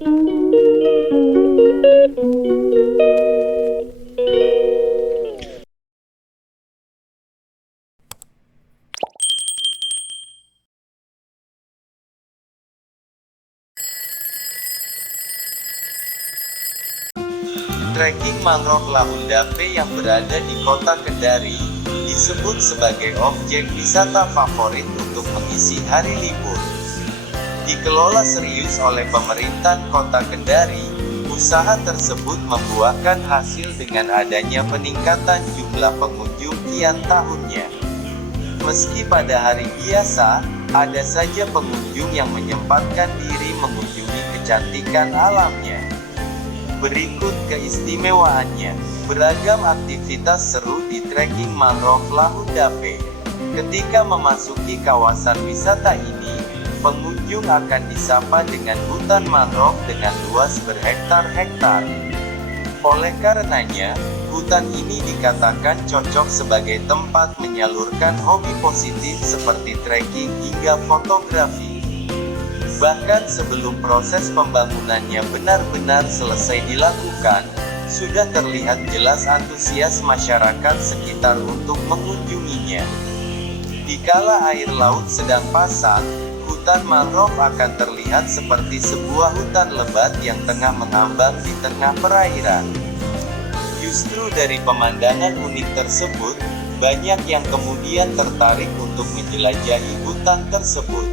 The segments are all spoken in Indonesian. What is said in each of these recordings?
Trekking mangrove Lahundape yang berada di kota Kendari, disebut sebagai objek wisata favorit untuk mengisi hari libur. Dikelola serius oleh pemerintah kota Kendari, usaha tersebut membuahkan hasil dengan adanya peningkatan jumlah pengunjung kian tahunnya. Meski pada hari biasa, ada saja pengunjung yang menyempatkan diri mengunjungi kecantikan alamnya. Berikut keistimewaannya. Beragam aktivitas seru di trekking mangrove Lahundape. Ketika memasuki kawasan wisata ini, pengunjung akan disapa dengan hutan mangrove dengan luas berhektar-hektar. Oleh karenanya, hutan ini dikatakan cocok sebagai tempat menyalurkan hobi positif seperti trekking hingga fotografi. Bahkan sebelum proses pembangunannya benar-benar selesai dilakukan, sudah terlihat jelas antusias masyarakat sekitar untuk mengunjunginya. Dikala air laut sedang pasang, hutan mangrove akan terlihat seperti sebuah hutan lebat yang tengah mengambang di tengah perairan. Justru dari pemandangan unik tersebut, banyak yang kemudian tertarik untuk menjelajahi hutan tersebut.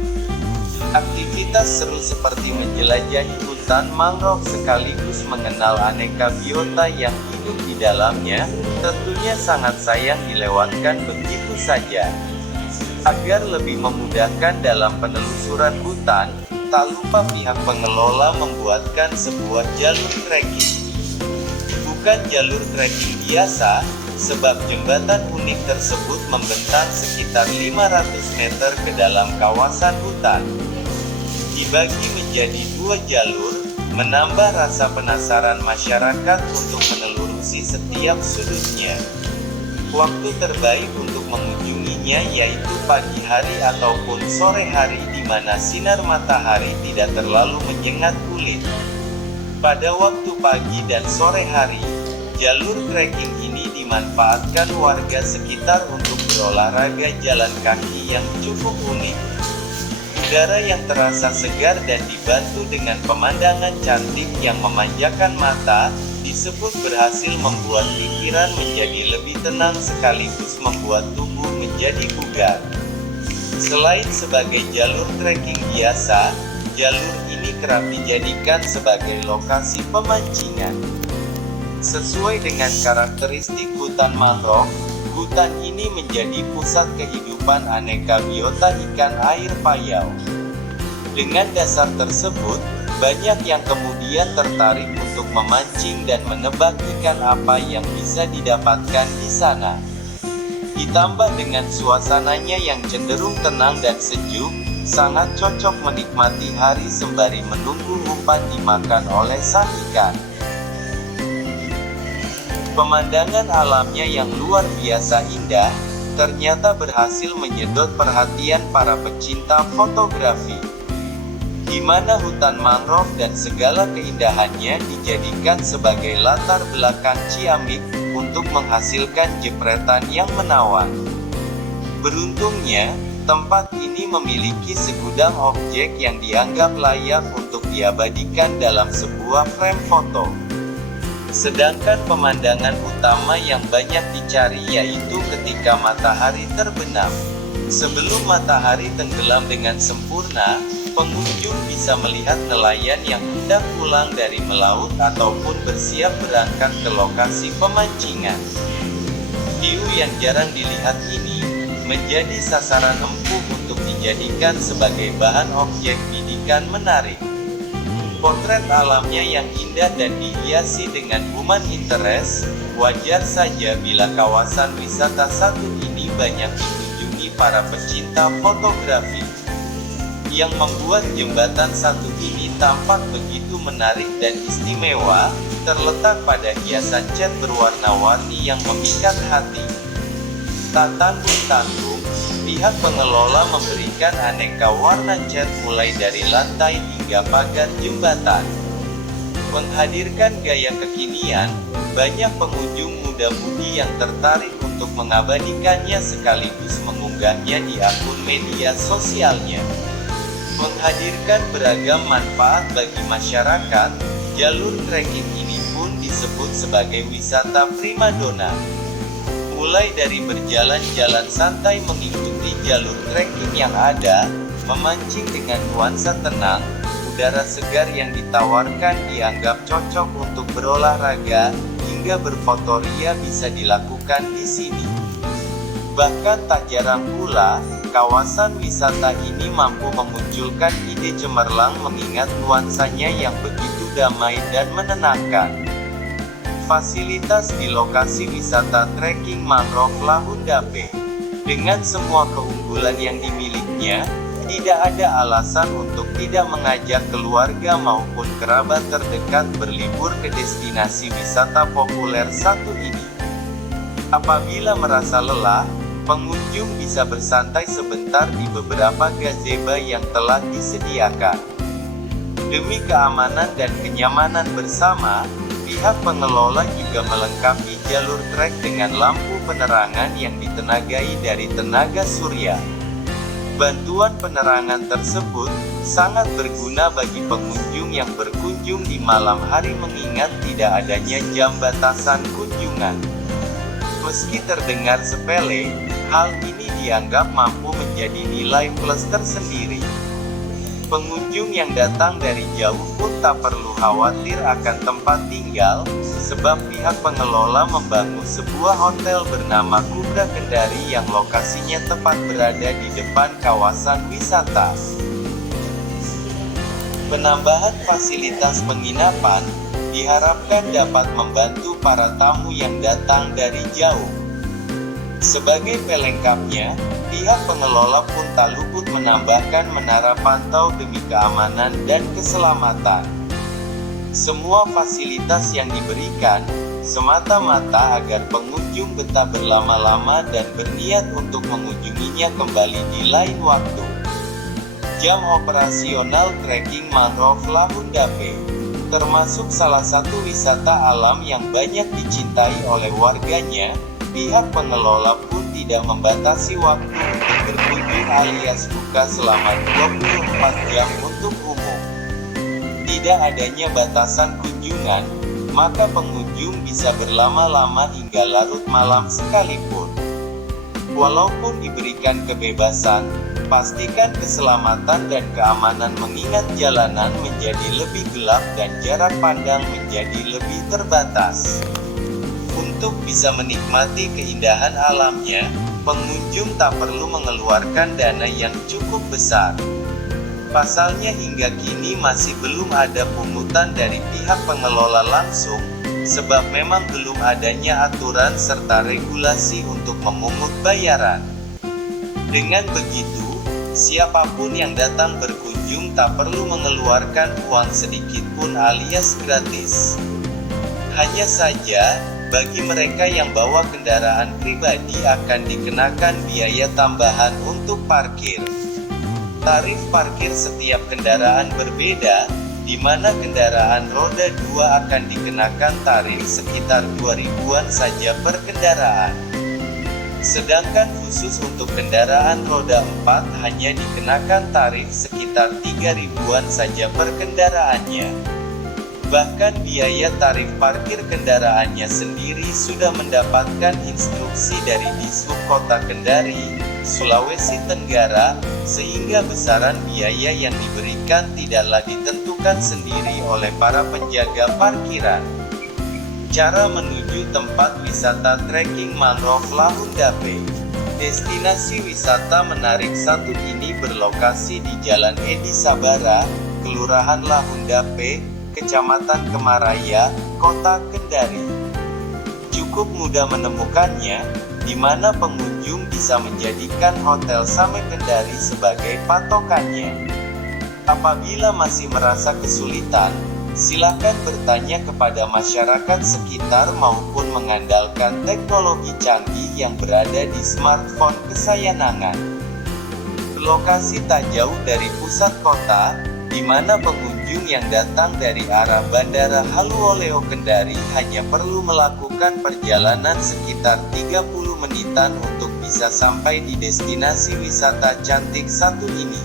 Aktivitas seru seperti menjelajahi hutan mangrove sekaligus mengenal aneka biota yang hidup di dalamnya, tentunya sangat sayang dilewatkan begitu saja. Agar lebih memudahkan dalam penelusuran hutan, tak lupa pihak pengelola membuatkan sebuah jalur trekking. Bukan jalur trekking biasa, sebab jembatan unik tersebut membentang sekitar 500 meter ke dalam kawasan hutan. Dibagi menjadi 2 jalur, menambah rasa penasaran masyarakat untuk menelusuri setiap sudutnya. Waktu terbaik untuk mengunjunginya yaitu pagi hari ataupun sore hari di mana sinar matahari tidak terlalu menyengat kulit. Pada waktu pagi dan sore hari, jalur trekking ini dimanfaatkan warga sekitar untuk berolahraga jalan kaki yang cukup unik. Udara yang terasa segar dan dibantu dengan pemandangan cantik yang memanjakan mata, disebut berhasil membuat pikiran menjadi lebih tenang sekaligus membuat tubuh menjadi bugar. Selain sebagai jalur trekking biasa, jalur ini kerap dijadikan sebagai lokasi pemancingan. Sesuai dengan karakteristik hutan mangrove, hutan ini menjadi pusat kehidupan aneka biota ikan air payau. Dengan dasar tersebut, banyak yang kemudian tertarik untuk memancing dan menebak ikan apa yang bisa didapatkan di sana. Ditambah dengan suasananya yang cenderung tenang dan sejuk, sangat cocok menikmati hari sembari menunggu umpan dimakan oleh sang ikan. Pemandangan alamnya yang luar biasa indah, ternyata berhasil menyedot perhatian para pecinta fotografi. Di mana hutan mangrove dan segala keindahannya dijadikan sebagai latar belakang ciamik, untuk menghasilkan jepretan yang menawan. Beruntungnya, tempat ini memiliki segudang objek yang dianggap layak untuk diabadikan dalam sebuah frame foto. Sedangkan pemandangan utama yang banyak dicari yaitu ketika matahari terbenam. Sebelum matahari tenggelam dengan sempurna, pengunjung bisa melihat nelayan yang hendak pulang dari melaut ataupun bersiap berangkat ke lokasi pemancingan. Hiu yang jarang dilihat ini, menjadi sasaran empuk untuk dijadikan sebagai bahan objek bidikan menarik. Potret alamnya yang indah dan dihiasi dengan human interest, wajar saja bila kawasan wisata satu ini banyak dikunjungi para pecinta fotografi. Yang membuat jembatan satu ini tampak begitu menarik dan istimewa, terletak pada hiasan cat berwarna-warni yang memikat hati. Tak tanggung-tanggung, pihak pengelola memberikan aneka warna cat mulai dari lantai hingga pagar jembatan. Menghadirkan gaya kekinian, banyak pengunjung muda-mudi yang tertarik untuk mengabadikannya sekaligus mengunggahnya di akun media sosialnya. Menghadirkan beragam manfaat bagi masyarakat, jalur trekking ini pun disebut sebagai wisata primadona. Mulai dari berjalan-jalan santai mengikuti jalur trekking yang ada, memancing dengan nuansa tenang, udara segar yang ditawarkan dianggap cocok untuk berolahraga, hingga berfotoria bisa dilakukan di sini. Bahkan tak jarang pula, kawasan wisata ini mampu memunculkan ide cemerlang mengingat nuansanya yang begitu damai dan menenangkan. Fasilitas di lokasi wisata trekking mangrove Lahundape. Dengan semua keunggulan yang dimilikinya, tidak ada alasan untuk tidak mengajak keluarga maupun kerabat terdekat berlibur ke destinasi wisata populer satu ini. Apabila merasa lelah, pengunjung bisa bersantai sebentar di beberapa gazebo yang telah disediakan. Demi keamanan dan kenyamanan bersama, pihak pengelola juga melengkapi jalur trek dengan lampu penerangan yang ditenagai dari tenaga surya. Bantuan penerangan tersebut sangat berguna bagi pengunjung yang berkunjung di malam hari mengingat tidak adanya jam batasan kunjungan. Meski terdengar sepele, hal ini dianggap mampu menjadi nilai plus tersendiri. Pengunjung yang datang dari jauh pun tak perlu khawatir akan tempat tinggal, sebab pihak pengelola membangun sebuah hotel bernama Kubra Kendari yang lokasinya tepat berada di depan kawasan wisata. Penambahan fasilitas penginapan diharapkan dapat membantu para tamu yang datang dari jauh. Sebagai pelengkapnya, pihak pengelola pun tak luput menambahkan menara pantau demi keamanan dan keselamatan. Semua fasilitas yang diberikan semata-mata agar pengunjung betah berlama-lama dan berniat untuk mengunjunginya kembali di lain waktu. Jam operasional trekking mangrove Lahundape termasuk salah satu wisata alam yang banyak dicintai oleh warganya. Pihak pengelola pun tidak membatasi waktu untuk berkunjung alias buka selama 24 jam untuk umum. Tidak adanya batasan kunjungan, maka pengunjung bisa berlama-lama hingga larut malam sekalipun. Walaupun diberikan kebebasan, pastikan keselamatan dan keamanan mengingat jalanan menjadi lebih gelap dan jarak pandang menjadi lebih terbatas. Untuk bisa menikmati keindahan alamnya, pengunjung tak perlu mengeluarkan dana yang cukup besar. Pasalnya hingga kini masih belum ada pungutan dari pihak pengelola langsung, sebab memang belum adanya aturan serta regulasi untuk memungut bayaran. Dengan begitu, siapapun yang datang berkunjung tak perlu mengeluarkan uang sedikit pun alias gratis. Hanya saja, bagi mereka yang bawa kendaraan pribadi akan dikenakan biaya tambahan untuk parkir. Tarif parkir setiap kendaraan berbeda, di mana kendaraan roda 2 akan dikenakan tarif sekitar 2.000-an saja per kendaraan. Sedangkan khusus untuk kendaraan roda 4 hanya dikenakan tarif sekitar 3.000-an saja per kendaraannya. Bahkan biaya tarif parkir kendaraannya sendiri sudah mendapatkan instruksi dari Dishub Kota Kendari, Sulawesi Tenggara, sehingga besaran biaya yang diberikan tidaklah ditentukan sendiri oleh para penjaga parkiran. Cara menuju tempat wisata trekking mangrove Lahundape. Destinasi wisata menarik satu ini berlokasi di Jalan Edi Sabara, Kelurahan Lahundape, Kecamatan Kemaraya, Kota Kendari. Cukup mudah menemukannya, di mana pengunjung bisa menjadikan Hotel Same Kendari sebagai patokannya. Apabila masih merasa kesulitan, silakan bertanya kepada masyarakat sekitar maupun mengandalkan teknologi canggih yang berada di smartphone kesayangan. Lokasi tak jauh dari pusat kota, di mana pengunjung pengunjung yang datang dari arah Bandara Haluoleo Kendari hanya perlu melakukan perjalanan sekitar 30 menitan untuk bisa sampai di destinasi wisata cantik satu ini.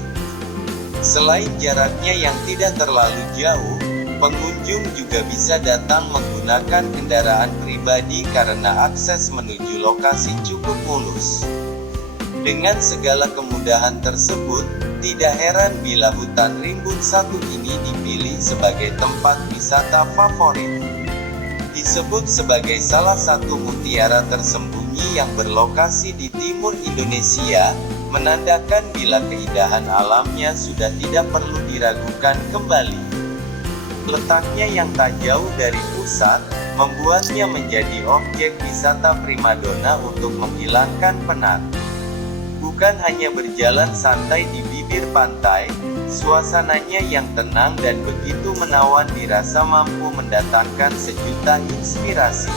Selain jaraknya yang tidak terlalu jauh, pengunjung juga bisa datang menggunakan kendaraan pribadi karena akses menuju lokasi cukup mulus. Dengan segala kemudahan tersebut, tidak heran bila hutan rimbun satu ini dipilih sebagai tempat wisata favorit. Disebut sebagai salah satu mutiara tersembunyi yang berlokasi di timur Indonesia, menandakan bila keindahan alamnya sudah tidak perlu diragukan kembali. Letaknya yang tak jauh dari pusat, membuatnya menjadi objek wisata primadona untuk menghilangkan penat. Bukan hanya berjalan santai di bibir pantai, suasananya yang tenang dan begitu menawan dirasa mampu mendatangkan sejuta inspirasi.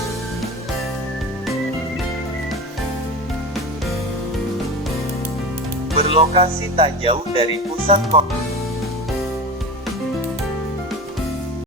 Berlokasi tak jauh dari pusat kota,